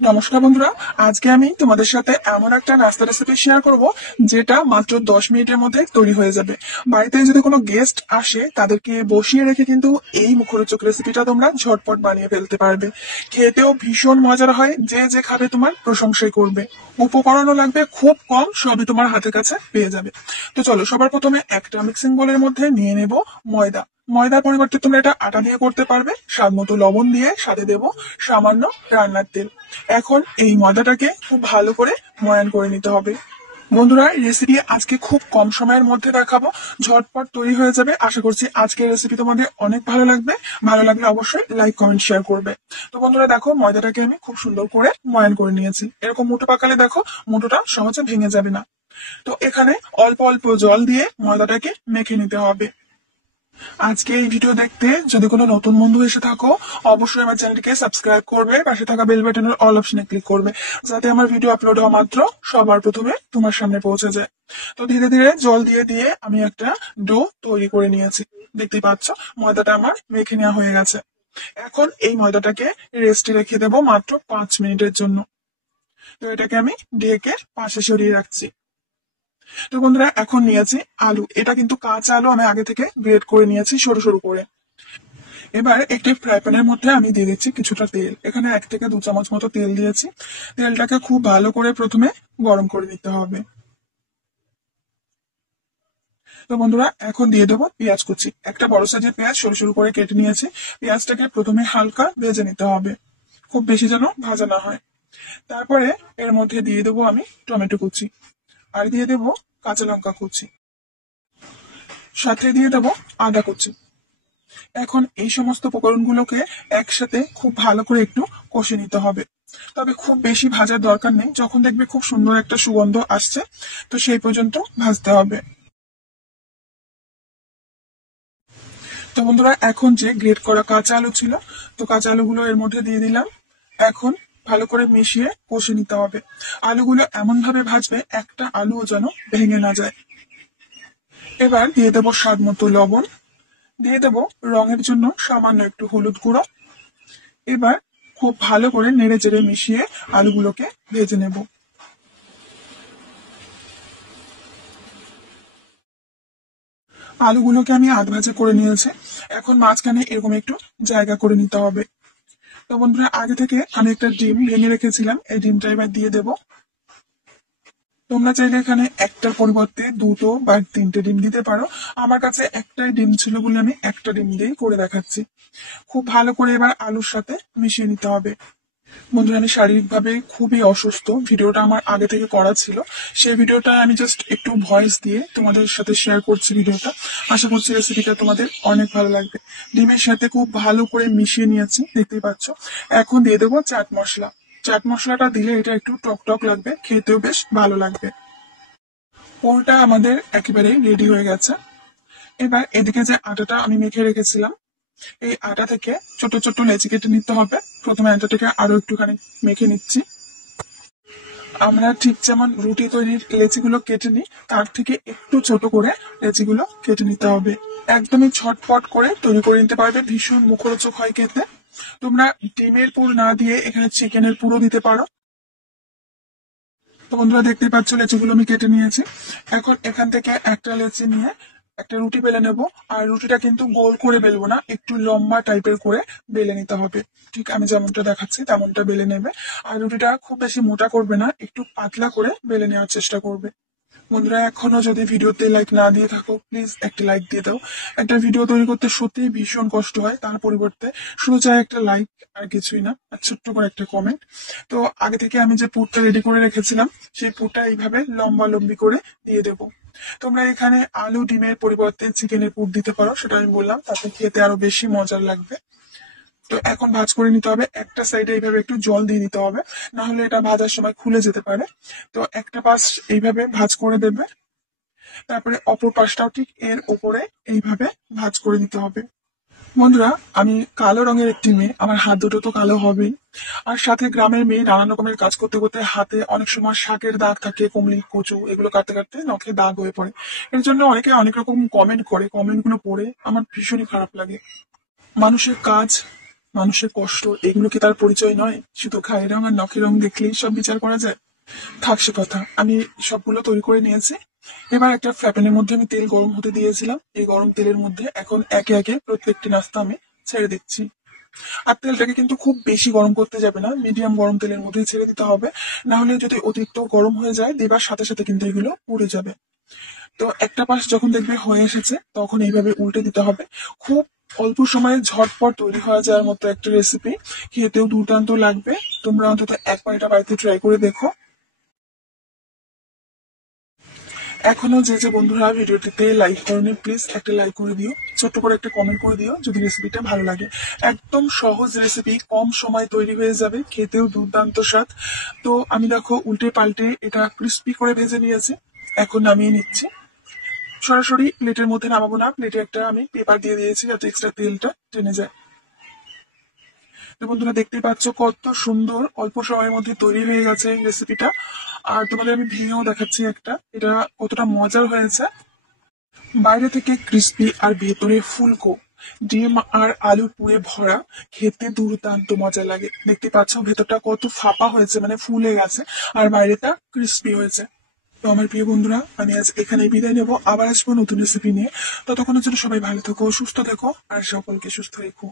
নমস্কার বন্ধুরা, আজকে আমি তোমাদের সাথে এমন একটা নাস্তা রেসিপি শেয়ার করব যেটা মাত্র 10 মিনিটের মধ্যে তৈরি হয়ে যাবে। বাড়িতে যদি কোনো গেস্ট আসে তাদেরকে বসিয়ে রেখে কিন্তু এই মুখরোচক রেসিপিটা তোমরা ঝটপট বানিয়ে ফেলতে পারবে। খেতেও ভীষণ মজার হয়, যে যে খাবে তোমার প্রশংসাই করবে। উপকরণও লাগবে খুব কম, সবই তোমার হাতের কাছে পেয়ে যাবে। তো চলো, সবার প্রথমে একটা মিক্সিং বোলের মধ্যে নিয়ে নেব ময়দা। ময়দার পরিবর্তে তোমরা এটা আটা দিয়ে করতে পারবে। স্বাদ মতো লবণ দিয়ে সাথে দেব সামান্য রান্নার তেল। এখন এই ময়দাটাকে খুব ভালো করে ময়ান করে নিতে হবে। বন্ধুরা, রেসিপি আজকে খুব কম সময়ের মধ্যে দেখাবো, ঝটপট তৈরি হয়ে যাবে। আশা করছি আজকের রেসিপি তোমাদের অনেক ভালো লাগবে। ভালো লাগলে অবশ্যই লাইক কমেন্ট শেয়ার করবে। তো বন্ধুরা দেখো, ময়দাটাকে আমি খুব সুন্দর করে ময়ান করে নিয়েছি। এরকম মুঠো পাকালে দেখো মুঠোটা সহজে ভেঙে যাবে না। তো এখানে অল্প অল্প জল দিয়ে ময়দাটাকে মেখে নিতে হবে। আজকে এই ভিডিও দেখতে যদি কোনো নতুন বন্ধু এসে থাকো, অবশ্যই আমার চ্যানেলটিকে সাবস্ক্রাইব করবে, পাশে থাকা বেল বাটনের অল অপশনে ক্লিক করবে, যাতে আমার ভিডিও আপলোড হওয়া মাত্র সবার প্রথমে তোমার সামনে পৌঁছে যায়। তো ধীরে ধীরে জল দিয়ে দিয়ে আমি একটা ডো তৈরি করে নিয়েছি। দেখতেই পাচ্ছ ময়দাটা আমার মেখে নেওয়া হয়ে গেছে। এখন এই ময়দাটাকে রেস্টে রেখে দেবো মাত্র 5 মিনিটের জন্য। তো এটাকে আমি ঢেকে পাশে সরিয়ে রাখছি। তো বন্ধুরা, এখন নিয়েছি আলু। এটা কিন্তু কাঁচা আলু, আমি আগে থেকে গ্রেট করে নিয়েছি সরু সরু করে। এবার একটি ফ্রাই প্যানের মধ্যে আমি দিয়ে দিচ্ছি কিছুটা তেল। এখানে 1 থেকে 2 চামচ মতো তেল দিয়েছি। তেলটাকে খুব ভালো করে প্রথমে গরম করে নিতে হবে। তো বন্ধুরা, এখন দিয়ে দেবো পেঁয়াজ কুচি। একটা বড় সাইজের পেঁয়াজ সরু সরু করে কেটে নিয়েছি। পেঁয়াজটাকে প্রথমে হালকা ভেজে নিতে হবে, খুব বেশি যেন ভাজা না হয়। তারপরে এর মধ্যে দিয়ে দেবো আমি টমেটো কুচি, আর দিয়ে দেবো কাঁচা লঙ্কা কুচি, সাথে দিয়ে দেবো আদা কুচি। এখন এই সমস্ত উপকরণগুলোকে একসাথে খুব ভালো করে একটু কষে নিতে হবে। তবে খুব বেশি ভাজার দরকার নেই, যখন দেখবে খুব সুন্দর একটা সুগন্ধ আসছে তো সেই পর্যন্ত ভাজতে হবে। তো বন্ধুরা, এখন যে গ্রেট করা কাঁচা আলু ছিল, তো কাঁচা আলুগুলো এর মধ্যে দিয়ে দিলাম। এখন ভালো করে মিশিয়ে কষে নিতে হবে। আলুগুলো এমন ভাবে ভাজবে একটা আলুও যেন ভেঙে না যায়। এবার দিয়ে দেবো স্বাদ মতো লবণ, দিয়ে দেবো রঙের জন্য সামান্য একটু হলুদ গুঁড়ো। এবার খুব ভালো করে নেড়ে চেড়ে মিশিয়ে আলুগুলোকে ভেজে নেব। আলুগুলোকে আমি আধ ভাজা করে নিয়েছি। এখন মাঝখানে এরকম একটু জায়গা করে নিতে হবে। তো বন্ধুরা, আগে থেকে আমি একটা ডিম ভেঙে রেখেছিলাম, এই ডিমটা এবার দিয়ে দেব। তোমরা চাইলে এখানে একটার পরিবর্তে দুটো বা তিনটে ডিম দিতে পারো। আমার কাছে একটাই ডিম ছিল বলে আমি একটা ডিম দিয়েই করে দেখাচ্ছি। খুব ভালো করে এবার আলুর সাথে মিশিয়ে নিতে হবে। বন্ধুরা, আমি শারীরিকভাবে খুবই অসুস্থ। ভিডিওটা আমার আগে থেকে করা ছিল, সেই ভিডিওটা আমি জাস্ট একটু ভয়েস দিয়ে তোমাদের সাথে শেয়ার করছি ভিডিওটা। আশা করছি রেসিপিটা তোমাদের অনেক ভালো লাগবে। ডিমের সাথে খুব ভালো করে মিশিয়ে নিয়েছি, দেখতেই পাচ্ছ। এখন দিয়ে দেবো চাট মশলা। চাট মশলাটা দিলে এটা একটু টক টক লাগবে, খেতেও বেশ ভালো লাগবে। পুরোটা আমাদের একেবারে রেডি হয়ে গেছে। এবার এদিকে যে আটাটা আমি মেখে রেখেছিলাম, এই আটা থেকে ছোট ছোট লেচি কেটে নিতে হবে। প্রথমে আটাটাকে আরো একটুখানি মেখে নিচ্ছি। আমরা ঠিক যেমন রুটি তৈরির লেচিগুলো কেটে নিই, তার থেকে একটু ছোট করে লেচিগুলো কেটে নিতে হবে। একদমই ঝটপট করে তৈরি করে নিতে পারবে, ভীষণ মুখরোচক হয় খেতে। তোমরা ডিমের পুর না দিয়ে এখানে চিকেনের পুরো দিতে পারো। তো বন্ধুরা, দেখতেই পাচ্ছ লেচিগুলো আমি কেটে নিয়েছি। এখন এখান থেকে একটা লেচি নিয়ে একটা রুটি বেলে নেব। আর রুটিটা কিন্তু গোল করে বেলবো না, একটু লম্বা টাইপের করে বেলে নিতে হবে। ঠিক আমি যেমনটা দেখাচ্ছি তেমনটা বেলে নেবে। আর রুটিটা খুব বেশি মোটা করবে না, একটু পাতলা করে বেলে নেওয়ার চেষ্টা করবে। বন্ধুরা, এখনো যদি ভিডিওতে লাইক না দিয়ে থাকো, প্লিজ একটা লাইক দিয়ে দাও। একটা ভিডিও তৈরি করতে সত্যিই ভীষণ কষ্ট হয়, তার পরিবর্তে শুধু চাই একটা লাইক, আর কিছুই না, আর ছোট্ট করে একটা কমেন্ট। তো আগে থেকে আমি যে পুরটা রেডি করে রেখেছিলাম, সেই পুরটা এইভাবে লম্বা লম্বি করে দিয়ে দেবো। তোমরা এখানে আলু ডিমের পরিবর্তে চিকেনের পুর দিতে পারো, সেটা আমি বললাম, তাতে খেতে আরো বেশি মজার লাগবে। তো এখন ভাঁজ করে নিতে হবে। একটা সাইডে এইভাবে একটু জল দিয়ে দিতে হবে, না হলে এটা ভাজার সময় খুলে যেতে পারে। তো একটা পাশ এইভাবে ভাঁজ করে দেবে, তারপরে অপর পাশটাও ঠিক এর উপরে এইভাবে ভাঁজ করে দিতে হবে। বন্ধুরা, আমি কালো রঙের একটি মেয়ে, আমার হাত দুটো তো কালো হবেই। আর সাথে গ্রামের মেয়ে, নানান রকমের কাজ করতে করতে হাতে অনেক সময় শাকের দাগ থাকে, কুমড়ি কচু এগুলো কাটতে কাটতে নখে দাগ হয়ে পড়ে। এর জন্য অনেকে অনেক রকম কমেন্ট করে, কমেন্ট গুলো পড়ে আমার ভীষণই খারাপ লাগে। মানুষের কাজ মানুষের কষ্ট এগুলো কি তার পরিচয় নয়? শুধু গায়ের রং আর নখের রং দেখলেই সব বিচার করা যায়? থাক সে কথা, আমি সবগুলো তৈরি করে নিয়েছি। এবার একটা ফ্যাপেনের মধ্যে আমি তেল গরম হতে দিয়েছিলাম, এই গরম তেলের মধ্যে এখন একে একে প্রত্যেকটি নাস্তা আমি ছেড়ে দিচ্ছি। আর তেলটাকে কিন্তু খুব বেশি গরম করতে যাবে না, মিডিয়াম গরম তেলের মধ্যেই ছেড়ে দিতে হবে। না হলে যদি অতিরিক্ত গরম হয়ে যায়, দেবার সাথে সাথে কিন্তু এগুলো পুড়ে যাবে। তো একটা পাশ যখন দেখবে হয়ে এসেছে, তখন এইভাবে উল্টে দিতে হবে। খুব অল্প সময়ে ঝটপট তৈরি হয়ে যাওয়ার মতো একটা রেসিপি, খেতেও দুর্দান্ত লাগবে। তোমরা অন্তত একবার এটা বাড়িতে ট্রাই করে দেখো। এখনো যে যে বন্ধুরা ভিডিওটিতে লাইক করনি, প্লিজ একটা লাইক করে দিও, ছোট্ট করে একটা কমেন্ট করে দিও যদি রেসিপিটা ভালো লাগে। একদম সহজ রেসিপি, কম সময় তৈরি হয়ে যাবে, খেতেও দুর্দান্ত স্বাদ। তো আমি দেখো উল্টে পাল্টে এটা ক্রিস্পি করে ভেজে নিয়েছি, এখন নামিয়ে নিচ্ছি। সরাসরি প্লেটের মধ্যে নামাবো না, প্লেটে একটা আমি পেপার দিয়ে দিয়েছি যাতে এক্সট্রা তেলটা টেনে যায়। তো বন্ধুরা দেখতেই পাচ্ছ কত সুন্দর অল্প সময়ের মধ্যে তৈরি হয়ে গেছে এই রেসিপিটা। আর তোমাদের আমি ভেঙেও দেখাচ্ছি একটা, এটা কতটা মজার হয়েছে। বাইরে থেকে ক্রিস্পি আর ভেতরে ফুলকো, ডিম আর আলু পুরে ভরা, খেতে দুর্দান্ত মজা লাগে। দেখতে পাচ্ছ ভেতরটা কত ফাঁপা হয়েছে, মানে ফুলে গেছে, আর বাইরেটা ক্রিস্পি হয়েছে। তো আমার প্রিয় বন্ধুরা, আমি আজ এখানে বিদায় নেবো, আবার আসবো নতুন রেসিপি নিয়ে। ততক্ষণের জন্য সবাই ভালো থেকো, সুস্থ থেকো, আর সকলকে সুস্থ রেখো।